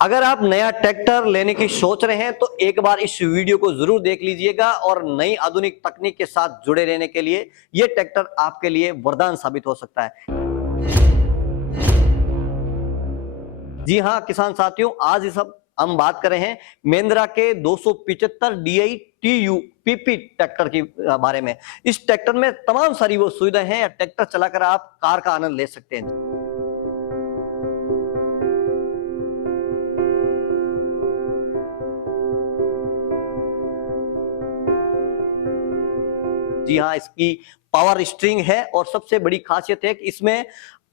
अगर आप नया ट्रैक्टर लेने की सोच रहे हैं तो एक बार इस वीडियो को जरूर देख लीजिएगा और नई आधुनिक तकनीक के साथ जुड़े रहने के लिए ये ट्रैक्टर आपके लिए वरदान साबित हो सकता है। जी हाँ किसान साथियों, आज इस हम बात कर रहे हैं महिंद्रा के 275 DI TU PP ट्रैक्टर के बारे में। इस ट्रैक्टर में तमाम सारी वो सुविधाएं हैं, ट्रैक्टर चलाकर आप कार का आनंद ले सकते हैं। जी हाँ, इसकी पावर स्टीयरिंग है और सबसे बड़ी खासियत है कि इसमें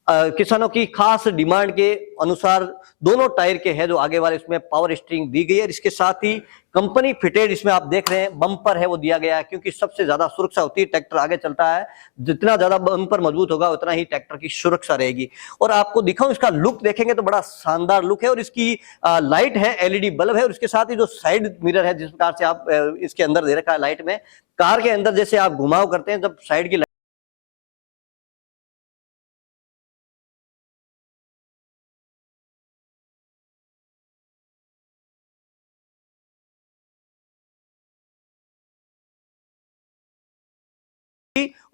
किसानों की खास डिमांड के अनुसार दोनों टायर के हैं जो आगे वाले, इसमें पावर स्टीयरिंग दी गई है। इसके साथ ही कंपनी फिटेड इसमें आप देख रहे हैं बम्पर है वो दिया गया है, क्योंकि सबसे ज्यादा सुरक्षा होती है। ट्रैक्टर आगे चलता है, जितना ज्यादा बम्पर मजबूत होगा उतना ही ट्रैक्टर की सुरक्षा रहेगी। और आपको दिखाऊं, इसका लुक देखेंगे तो बड़ा शानदार लुक है। और इसकी लाइट है, LED बल्ब है, और इसके साथ ही जो साइड मिरर है जिस प्रकार से आप इसके अंदर दे रखा है लाइट में, कार के अंदर जैसे आप घुमाव करते हैं जब साइड की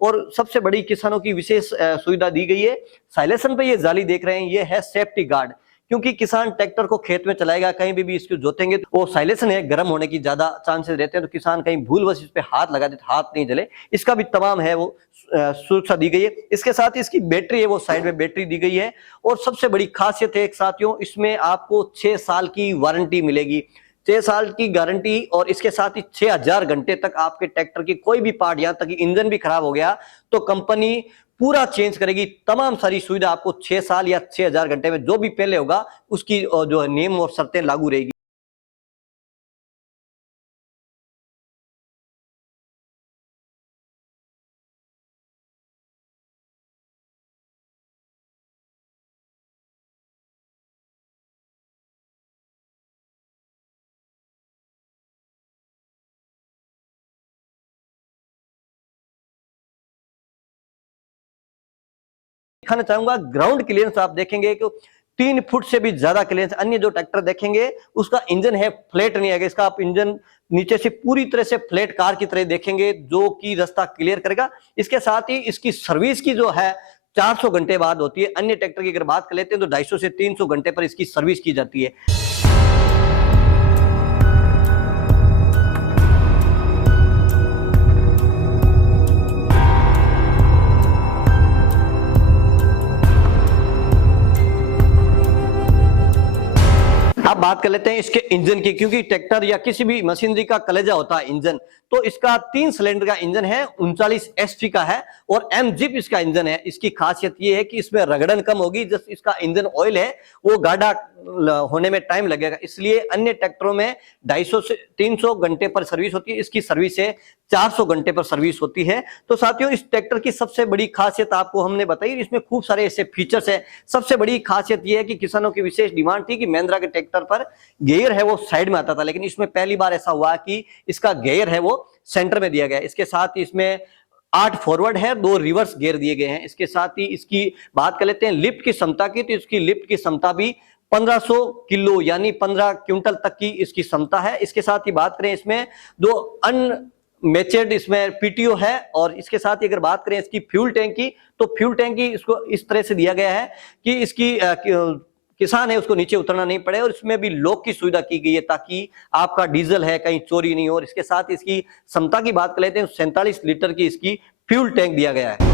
और सबसे बड़ी किसानों की विशेष सुविधा दी गई है। साइलेंसर पे ये जाली देख रहे हैं, ये है सेफ्टी गार्ड, क्योंकि किसान ट्रैक्टर को खेत में चलाएगा, कहीं भी इसको जोतेंगे तो वो साइलेंसर है, गर्म होने की ज्यादा चांसेस रहते हैं, तो किसान कहीं भूलवश इस पे हाथ लगा दे तो हाथ नहीं जले। इसका भी तमाम है वो सुरक्षा दी गई है। इसके साथ ही इसकी बैटरी है वो साइड में बैटरी दी गई है। और सबसे बड़ी खासियत है साथियों, इसमें आपको 6 साल की वारंटी मिलेगी, 6 साल की गारंटी। और इसके साथ ही 6000 घंटे तक आपके ट्रैक्टर की कोई भी पार्ट, यहां तक कि इंजन भी खराब हो गया तो कंपनी पूरा चेंज करेगी। तमाम सारी सुविधा आपको 6 साल या 6000 घंटे में जो भी पहले होगा उसकी जो नियम और शर्तें लागू रहेगी। दिखाना चाहूंगा ग्राउंड क्लियरेंस आप देखेंगे कि 3 फुट से भी ज्यादा क्लियरेंस। अन्य जो ट्रैक्टर देखेंगे उसका इंजन है फ्लैट नहीं आएगा, इसका आप इंजन नीचे से पूरी तरह से फ्लैट कार की तरह देखेंगे जो कि रास्ता क्लियर करेगा। इसके साथ ही इसकी सर्विस की जो है 400 घंटे बाद होती है। अन्य ट्रैक्टर की अगर बात कर लेते हैं तो 250 से 300 घंटे पर इसकी सर्विस की जाती है। अब बात कर लेते हैं इसके इंजन की, क्योंकि ट्रैक्टर या किसी भी मशीनरी का कलेजा होता है इंजन। तो इसका 3 सिलेंडर का इंजन है, 39 HP का है और MGP इसका इंजन है। इसकी खासियत ये है कि इसमें रगड़न कम होगी, जब इसका इंजन ऑयल है वो गाढ़ा होने में टाइम लगेगा, इसलिए अन्य ट्रैक्टरों में 250 से 300 घंटे पर सर्विस होती है, इसकी सर्विस है 400 घंटे पर सर्विस होती है। तो साथियों, इस ट्रैक्टर की सबसे बड़ी खासियत आपको हमने बताई, इसमें खूब सारे ऐसे फीचर्स है। सबसे बड़ी खासियत यह है कि किसानों की विशेष डिमांड थी कि महिंद्रा के ट्रैक्टर पर गियर है वो साइड में आता था, लेकिन इसमें पहली बार ऐसा हुआ कि इसका गियर है वो सेंटर में दिया गया। इसके साथ ही इसमें 8 फॉरवर्ड है, 2 रिवर्स गियर दिए गए हैं। इसके साथ ही इसकी बात कर लेते हैं लिफ्ट की क्षमता की, तो इसकी लिफ्ट की क्षमता भी 1500 किलो यानी 15 क्विंटल तक की इसकी क्षमता है। इसके साथ ही बात करें इसमें दो अनमेचर्ड इसमें PTO है। और इसके साथ ही अगर बात करें इसकी फ्यूल टैंक की, तो फ्यूल टैंक की इसको इस तरह से दिया गया है कि इसकी किसान है उसको नीचे उतरना नहीं पड़े, और इसमें भी लॉक की सुविधा की गई है ताकि आपका डीजल है कहीं चोरी नहीं हो। और इसके साथ इसकी क्षमता की बात कर लेते हैं, 47 लीटर की इसकी फ्यूल टैंक दिया गया है।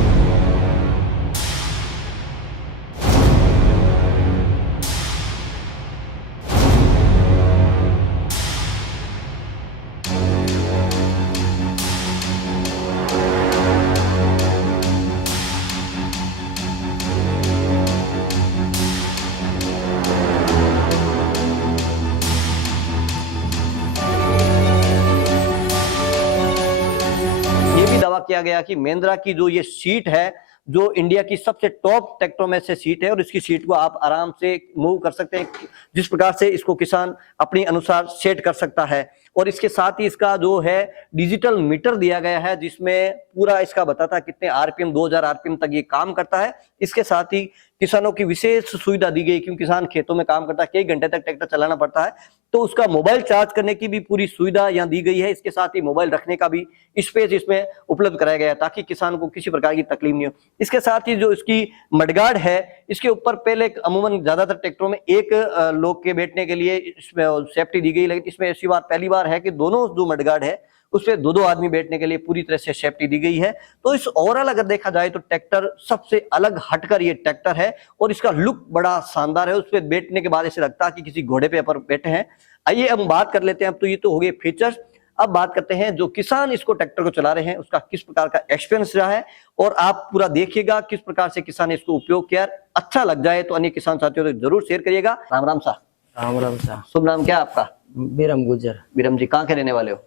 दावा किया गया कि महिंद्रा की जो ये सीट है, जो इंडिया की सबसे टॉप ट्रैक्टरों में से सीट है, और इसकी सीट को आप आराम से मूव कर सकते हैं जिस प्रकार से इसको किसान अपनी अनुसार सेट कर सकता है। और इसके साथ ही इसका जो है डिजिटल मीटर दिया गया है, जिसमें पूरा इसका बताता है कितने आरपीएम, 2000 आरपीएम तक ये काम करता है। इसके साथ ही किसानों की विशेष सुविधा दी गई, क्योंकि किसान खेतों में काम करता है, कई घंटे तक ट्रैक्टर चलाना पड़ता है, तो उसका मोबाइल चार्ज करने की भी पूरी सुविधा यहाँ दी गई है। इसके साथ ही मोबाइल रखने का भी स्पेस इसमें उपलब्ध कराया गया है, ताकि किसान को किसी प्रकार की तकलीफ नहीं हो। इसके साथ ही जो इसकी मडगार्ड है, इसके ऊपर पहले अमूमन ज्यादातर ट्रैक्टरों में एक लोग के बैठने के लिए इसमें सेफ्टी दी गई, लेकिन इसमें ऐसी बार पहली बार है कि दोनों जो मडगार्ड है उसपे दो आदमी बैठने के लिए पूरी तरह से सेफ्टी दी गई है। तो इस ओवरऑल अगर देखा जाए तो ट्रैक्टर सबसे अलग हटकर ये ट्रैक्टर है, और इसका लुक बड़ा शानदार है। उस पर बैठने के बाद ऐसे लगता है कि किसी घोड़े पे पर बैठे हैं। आइए हम बात कर लेते हैं, अब तो ये तो हो गए फीचर्स। अब बात करते हैं जो किसान इसको ट्रैक्टर को चला रहे हैं उसका किस प्रकार का एक्सपीरियंस रहा है, और आप पूरा देखिएगा किस प्रकार से किसान ने इसको उपयोग किया। अच्छा लग जाए तो अन्य किसान साथियों को जरूर शेयर करिएगा। राम राम सा। राम राम सा। शुभ नाम क्या आपका? बीरम गुजर। बीरम जी कहाँ के रहने वाले हो?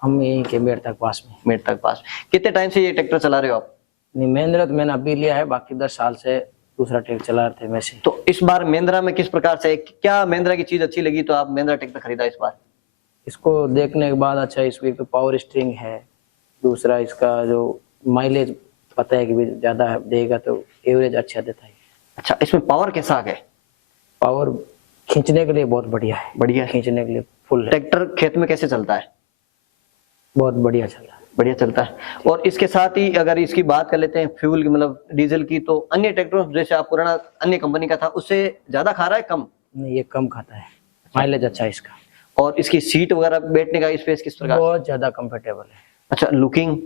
हम यहीं के मेड़ तक पास में। मेड़ तक पास। कितने टाइम से ये ट्रैक्टर चला रहे हो आप? नहीं, महिंद्रा तो मैंने अभी लिया है, बाकी 10 साल से दूसरा ट्रैक्टर चला रहे थे मैं से। तो इस बार महिंद्रा में किस प्रकार से, क्या महिंद्रा की चीज अच्छी लगी तो आप महिंद्रा ट्रैक्टर खरीदा इस बार? इसको देखने के बाद अच्छा, इसकी तो पावर स्टीयरिंग है, दूसरा इसका जो माइलेज पता है कि भी ज्यादा देगा, तो एवरेज अच्छा देता है। अच्छा, इसमें पावर कैसा आ गया? पावर खींचने के लिए बहुत बढ़िया है। बढ़िया खींचने के लिए फुल है। ट्रैक्टर खेत में कैसे चलता है? बहुत बढ़िया चलता है। बढ़िया चलता है। और इसके साथ ही अगर इसकी बात कर लेते हैं फ्यूल की, मतलब डीजल की, तो अन्य ट्रैक्टरों जैसे आप पुराना अन्य कंपनी का था उससे ज्यादा खा रहा है, कम? नहीं, ये कम खाता है, माइलेज अच्छा है इसका। और इसकी सीट वगैरह बैठने का स्पेस किस प्रकार? बहुत ज्यादा कंफर्टेबल है। अच्छा, लुकिंग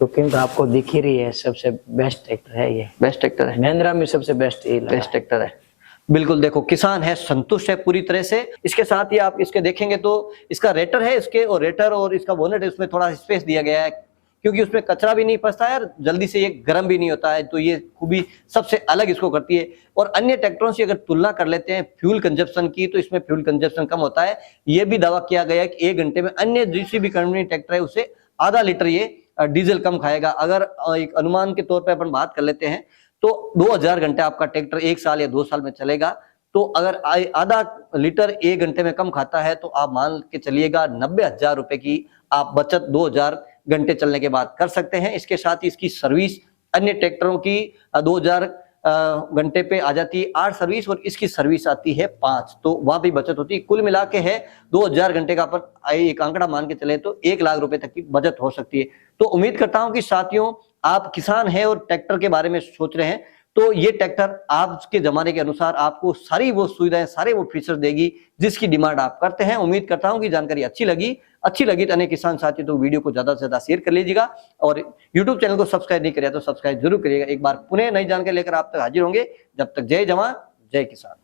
तो आपको दिख ही रही है, सबसे बेस्ट ट्रैक्टर है ये। बेस्ट ट्रैक्टर है महिंद्रा में, सबसे बेस्ट ये बेस्ट ट्रैक्टर है। बिल्कुल, देखो किसान है संतुष्ट है पूरी तरह से। इसके साथ ही आप इसके देखेंगे तो इसका रेटर है, इसके और रेटर और इसका बोनेट है, उसमें थोड़ा स्पेस दिया गया है, क्योंकि उसमें कचरा भी नहीं फंसता है और जल्दी से ये गर्म भी नहीं होता है। तो ये खूबी सबसे अलग इसको करती है। और अन्य ट्रैक्टरों से अगर तुलना कर लेते हैं फ्यूल कंजप्शन की, तो इसमें फ्यूल कंजप्शन कम होता है। ये भी दावा किया गया है कि 1 घंटे में अन्य जिस भी कंपनी ट्रैक्टर है उससे आधा लीटर ये डीजल कम खाएगा। अगर एक अनुमान के तौर पर अपन बात कर लेते हैं तो 2000 घंटे आपका ट्रैक्टर 1 साल या 2 साल में चलेगा, तो अगर आधा लीटर 1 घंटे में कम खाता है तो आप मान के चलिएगा 90,000 रुपए की आप बचत 2000 घंटे चलने के बाद कर सकते हैं। इसके साथ ही इसकी सर्विस अन्य ट्रैक्टरों की 2000 घंटे पे आ जाती है 8 सर्विस, और इसकी सर्विस आती है 5, तो वहां भी बचत होती है। कुल मिला के है 2000 घंटे का पर एक आंकड़ा मान के चले तो 1 लाख रुपए तक की बचत हो सकती है। तो उम्मीद करता हूं कि साथियों आप किसान हैं और ट्रैक्टर के बारे में सोच रहे हैं, तो ये ट्रैक्टर आज के जमाने के अनुसार आपको सारी वो सुविधाएं, सारे वो फीचर देगी जिसकी डिमांड आप करते हैं। उम्मीद करता हूं कि जानकारी अच्छी लगी तो अन्य किसान साथी तो वीडियो को ज्यादा से ज्यादा शेयर कर लीजिएगा, और YouTube चैनल को सब्सक्राइब नहीं करिए तो सब्सक्राइब जरूर करिएगा। एक बार पुनः नई जानकारी लेकर आप तक हाजिर होंगे। जब तक जय जवान जय किसान।